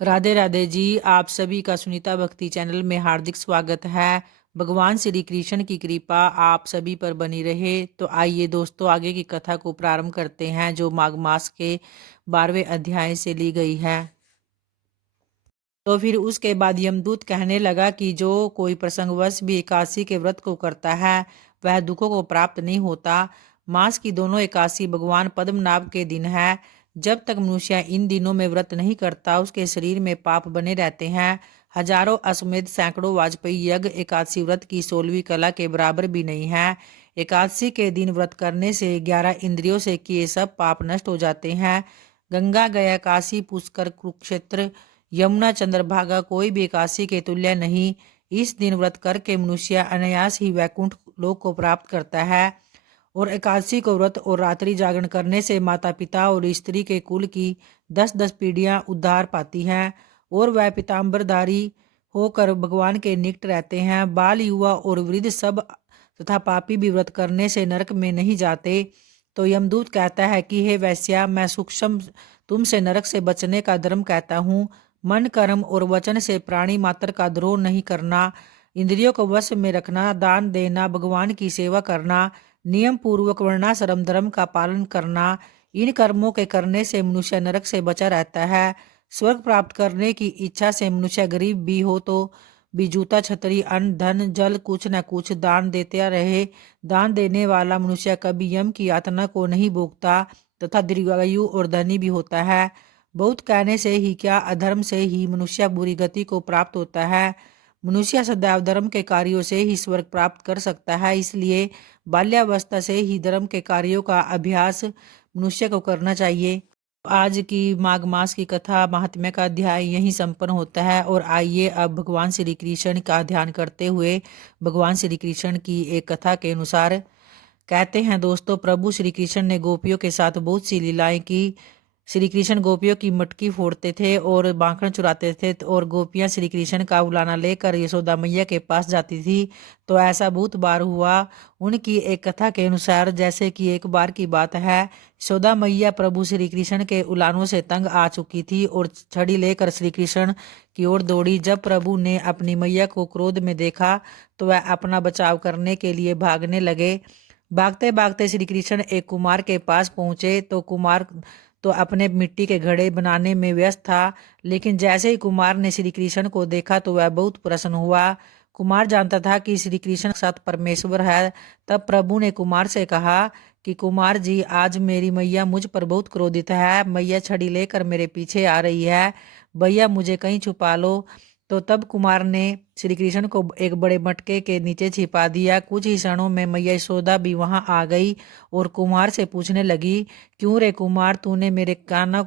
राधे राधे जी। आप सभी का सुनीता भक्ति चैनल में हार्दिक स्वागत है। भगवान श्री कृष्ण की कृपा आप सभी पर बनी रहे। तो आइए दोस्तों, आगे की कथा को प्रारंभ करते हैं, जो माघ मास के 12वें अध्याय से ली गई है। तो फिर उसके बाद यमदूत कहने लगा कि जो कोई प्रसंगवश भी एकादशी के व्रत को करता है वह दुखों को प्राप्त नहीं होता। मास की दोनों एकादशी भगवान पद्मनाभ के दिन है। जब तक मनुष्य इन दिनों में व्रत नहीं करता उसके शरीर में पाप बने रहते हैं। हजारों अश्वमेध सैकड़ों वाजपेयी यज्ञ एकादशी व्रत की 16वीं कला के बराबर भी नहीं है। एकादशी के दिन व्रत करने से 11 इंद्रियों से किए सब पाप नष्ट हो जाते हैं। गंगा गया, काशी पुष्कर, कुरुक्षेत्र, यमुना, चंद्रभागा कोई भी एकादशी के तुल्य नहीं। इस दिन व्रत करके मनुष्य अनायास ही वैकुंठ लोक को प्राप्त करता है। और एकादशी को व्रत और रात्रि जागरण करने से माता पिता और स्त्री के कुल की 10-10 पीढ़ियां उद्धार पाती हैं और वह पीताम्बरधारी होकर भगवान के निकट रहते हैं। बाल, युवा और वृद्ध सब तथा पापी भी व्रत करने से नरक में नहीं जाते। तो यमदूत कहता है कि हे वैश्या, मैं सूक्ष्म तुमसे नरक से बचने का धर्म कहता हूँ। मन, कर्म और वचन से प्राणी मात्र का द्रोह नहीं करना, इंद्रियों को वश में रखना, दान देना, भगवान की सेवा करना, नियम पूर्वक वर्णाश्रम धर्म का पालन करना, इन कर्मों के करने से मनुष्य नरक से बचा रहता है। स्वर्ग प्राप्त करने की इच्छा से मनुष्य गरीब भी हो तो भी जूता, छतरी, अन्न, धन, जल कुछ न कुछ दान देते रहे। दान देने वाला मनुष्य कभी यम की यातना को नहीं भोगता तथा दीर्घायु और धनी भी होता है। बहुत कहने से ही क्या, अधर्म से ही मनुष्य बुरी गति को प्राप्त होता है। मनुष्य सदैव धर्म के कार्यों से ही स्वर्ग प्राप्त कर सकता है। इसलिए बाल्यावस्था से ही धर्म के कार्यों का अभ्यास मनुष्य को करना चाहिए। आज की माघ मास की कथा महात्म्य का अध्याय यहीं संपन्न होता है। और आइए अब भगवान श्री कृष्ण का ध्यान करते हुए भगवान श्री कृष्ण की एक कथा के अनुसार कहते हैं। दोस्तों, प्रभु श्री कृष्ण ने गोपियों के साथ बहुत सी लीलाएं की। श्री कृष्ण गोपियों की मटकी फोड़ते थे और माखन चुराते थे, और गोपियां श्री कृष्ण का उलाना लेकर यशोदा मैया के पास जाती थी। तो ऐसा बहुत बार हुआ। उनकी एक कथा के अनुसार, जैसे कि एक बार की बात है, यशोदा मैया प्रभु श्री कृष्ण के उलानों से तंग आ चुकी थी और छड़ी लेकर श्री कृष्ण की ओर दौड़ी। जब प्रभु ने अपनी मैया को क्रोध में देखा तो वह अपना बचाव करने के लिए भागने लगे। भागते भागते श्री कृष्ण एक कुमार के पास पहुंचे। तो कुमार तो अपने मिट्टी के घड़े बनाने में व्यस्त था। लेकिन जैसे ही कुमार ने श्री कृष्ण को देखा तो वह बहुत प्रसन्न हुआ। कुमार जानता था कि श्री कृष्ण साथ परमेश्वर है। तब प्रभु ने कुमार से कहा कि कुमार जी, आज मेरी मैया मुझ पर बहुत क्रोधित है। मैया छड़ी लेकर मेरे पीछे आ रही है। भैया मुझे कहीं छुपा लो। तो तब कुमार ने श्री कृष्ण को एक बड़े मटके के नीचे छिपा दिया। कुछ ही क्षणों में मैया यशोदा भी वहां आ गई और कुमार से पूछने लगी, क्यों रे कुमार, तूने मेरे कान्हा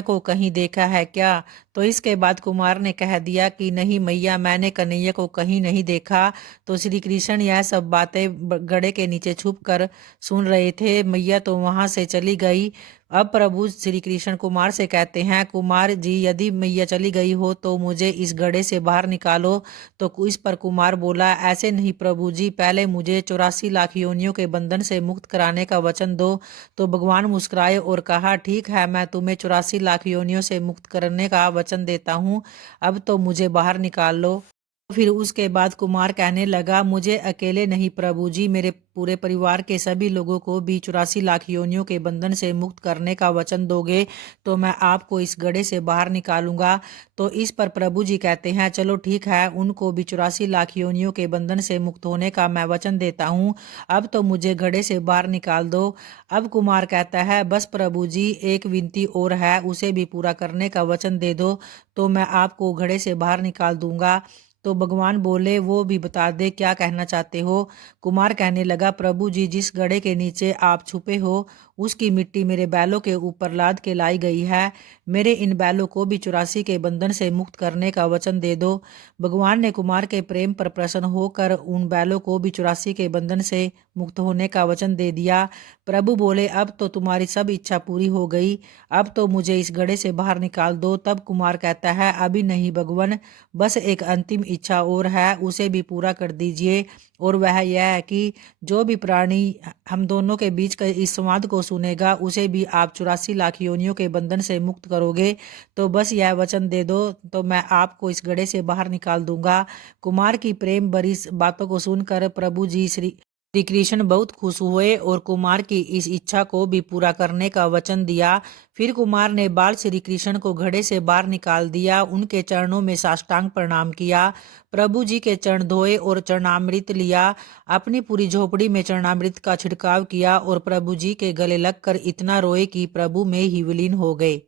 को कहीं देखा है क्या? तो इसके बाद कुमार ने कह दिया कि नहीं मैया, मैंने कन्हैया को कहीं नहीं देखा। तो श्री कृष्ण यह सब बातें घड़े के नीचे छुप कर सुन रहे थे। मैया तो वहां से चली गई। अब प्रभु श्री कृष्ण कुमार से कहते हैं, कुमार जी, यदि मैया चली गई हो तो मुझे इस घड़े से बाहर निकालो। तो इस पर कुमार बोला, ऐसे नहीं प्रभु जी, पहले मुझे 84 लाख योनियों के बंधन से मुक्त कराने का वचन दो। तो भगवान मुस्कुराए और कहा, ठीक है, मैं तुम्हें 84 लाख योनियों से मुक्त करने का वचन देता हूँ। अब तो मुझे बाहर निकाल लो। फिर उसके बाद कुमार कहने लगा, मुझे अकेले नहीं प्रभु जी, मेरे पूरे परिवार के सभी लोगों को भी 84 लाख योनियों के बंधन से मुक्त करने का वचन दोगे तो मैं आपको इस गड्ढे से बाहर निकालूंगा। तो इस पर प्रभु जी कहते हैं, चलो ठीक है, उनको भी 84 लाख योनियों के बंधन से मुक्त होने का मैं वचन देता हूँ। अब तो मुझे घड़े से बाहर निकाल दो। अब कुमार कहता है, बस प्रभु जी, एक विनती और है, उसे भी पूरा करने का वचन दे दो तो मैं आपको घड़े से बाहर निकाल दूंगा। तो भगवान बोले, वो भी बता दे क्या कहना चाहते हो। कुमार कहने लगा, प्रभु जी, जिस घड़े के नीचे आप छुपे हो उसकी मिट्टी मेरे बैलों के ऊपर लाद के लाई गई है। मेरे इन बैलों को भी 84 के बंधन से मुक्त करने का वचन दे दो। भगवान ने कुमार के प्रेम पर प्रसन्न होकर उन बैलों को भी 84 के बंधन से मुक्त होने का वचन दे दिया। प्रभु बोले, अब तो तुम्हारी सब इच्छा पूरी हो गई। अब तो मुझे इस घड़े से बाहर निकाल दो। तब कुमार कहता है, अभी नहीं भगवान, बस एक अंतिम इच्छा और है उसे भी पूरा कर दीजिए। और वह यह है कि जो भी प्राणी हम दोनों के बीच का इस संवाद को सुनेगा उसे भी आप 84 लाख योनियों के बंधन से मुक्त करोगे। तो बस यह वचन दे दो तो मैं आपको इस गड्ढे से बाहर निकाल दूंगा। कुमार की प्रेम भरी बातों को सुनकर प्रभु जी श्री कृष्ण बहुत खुश हुए और कुमार की इस इच्छा को भी पूरा करने का वचन दिया। फिर कुमार ने बाल श्री कृष्ण को घड़े से बाहर निकाल दिया, उनके चरणों में साष्टांग प्रणाम किया, प्रभु जी के चरण धोए और चरणामृत लिया, अपनी पूरी झोपड़ी में चरणामृत का छिड़काव किया और प्रभु जी के गले लगकर इतना रोए कि प्रभु में ही विलीन हो गए।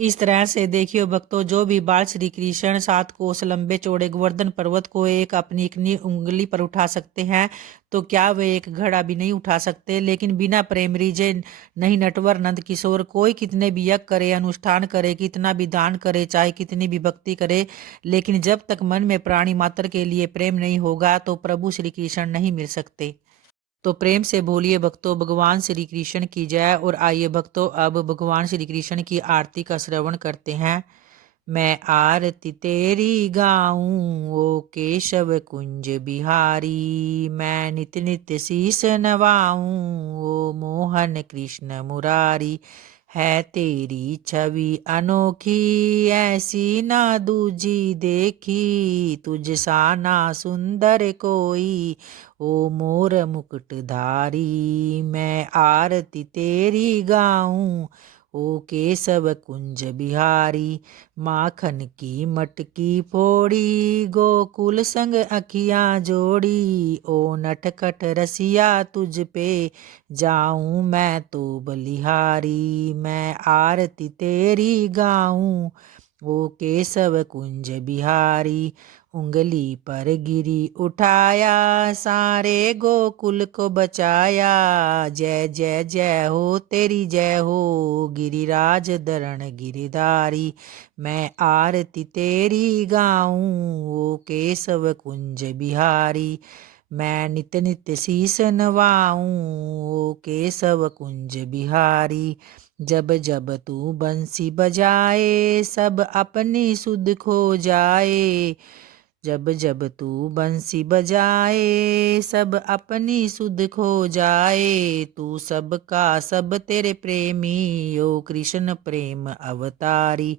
इस तरह से देखियो भक्तों, जो भी बाल श्री कृष्ण 7 कोस लंबे चौड़े गोवर्धन पर्वत को एक अपनी इकनी उंगली पर उठा सकते हैं, तो क्या वे एक घड़ा भी नहीं उठा सकते। लेकिन बिना प्रेम रिझे नहीं नटवर नंद किशोर, कोई कितने भी यज्ञ करे, अनुष्ठान करे, कितना भी दान करे, चाहे कितनी भी भक्ति करे, लेकिन जब तक मन में प्राणी मात्र के लिए प्रेम नहीं होगा तो प्रभु श्री कृष्ण नहीं मिल सकते। तो प्रेम से बोलिए भक्तों भगवान श्री कृष्ण की जय। और आइए भक्तों अब भगवान श्री कृष्ण की आरती का श्रवण करते हैं। मैं आरती तेरी गाऊं ओ केशव कुंज बिहारी, मैं नित नित शीस नवाऊं ओ मोहन कृष्ण मुरारी। है तेरी छवि अनोखी ऐसी ना दूजी देखी, तुझ सा ना सुंदर कोई ओ मोर मुकुटधारी। मैं आरती तेरी गाऊं ओ केशव कुंज बिहारी, माखन की मटकी फोड़ी गोकुल संग अखियां जोड़ी, ओ नटखट रसिया तुझ पे जाऊं मैं तो बलिहारी। मैं आरती तेरी गाऊं ओ केशव कुंज बिहारी, उंगली पर गिरी उठाया सारे गोकुल को बचाया, जय जय जय हो तेरी जय हो गिरिराज दरण गिरिधारी। मैं आरती तेरी गाऊं ओ केशव कुंज बिहारी, मैं नित नित शीस नवाऊं ओ केशव कुंज बिहारी। जब जब तू बंसी बजाए सब अपनी सुध खो जाए, जब जब तू बंसी बजाए सब अपनी सुध खो जाए, तू सबका सब तेरे प्रेमी ओ कृष्ण प्रेम अवतारी।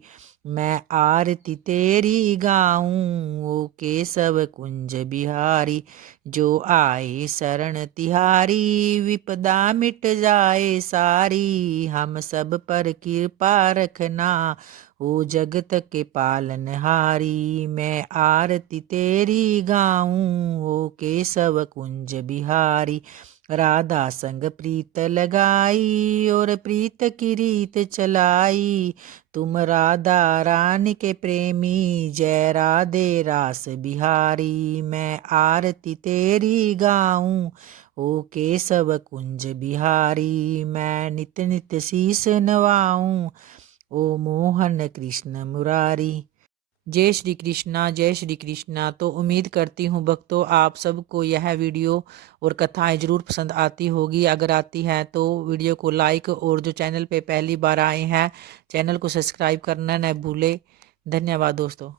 मैं आरती तेरी गाऊं ओ केशव कुंज बिहारी, जो आए शरण तिहारी विपदा मिट जाए सारी, हम सब पर कृपा रखना ओ जगत के पालनहारी। मैं आरती तेरी गाऊं ओ केशव कुंज बिहारी, राधा संग प्रीत लगाई और प्रीत की रीत चलाई, तुम राधा रानी के प्रेमी जय राधे रास बिहारी। मैं आरती तेरी गाऊं ओ केशव कुंज बिहारी, मैं नित नित शीस नवाऊं ओ मोहन कृष्ण मुरारी। जय श्री कृष्णा, जय श्री कृष्णा। तो उम्मीद करती हूँ भक्तों आप सबको यह वीडियो और कथाएं जरूर पसंद आती होगी। अगर आती हैं तो वीडियो को लाइक और जो चैनल पे पहली बार आए हैं चैनल को सब्सक्राइब करना न भूले। धन्यवाद दोस्तों।